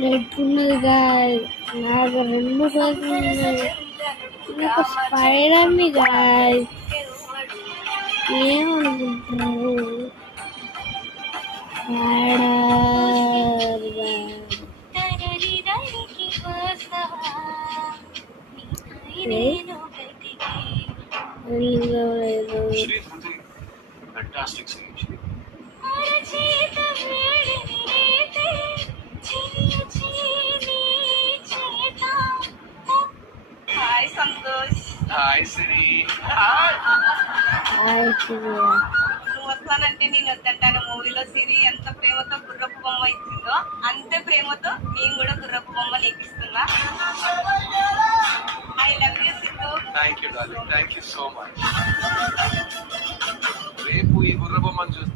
ఎట్టున్నది guy, నాకు 2 రోజులు ఉన్నాయి. నాకు స్పైడర్ని గాయ్, ఏమనుకుంటున్నారు? Spider Fantastic selection. Hi Santosh. Hi Siri. నువ్వు వస్తానంటే నేను వద్దంటాను. మూవీలో సిరి ఎంత ప్రేమతో గుర్రపు బొమ్మ ఇచ్చిందో అంతే ప్రేమతో నేను కూడా గుర్రపు బొమ్మ నీకు ఇస్తున్నా. I love you Siddhu. Thank you darling, thank you so much. రేపు ఈ గుర్రబొమ్మను చూస్తే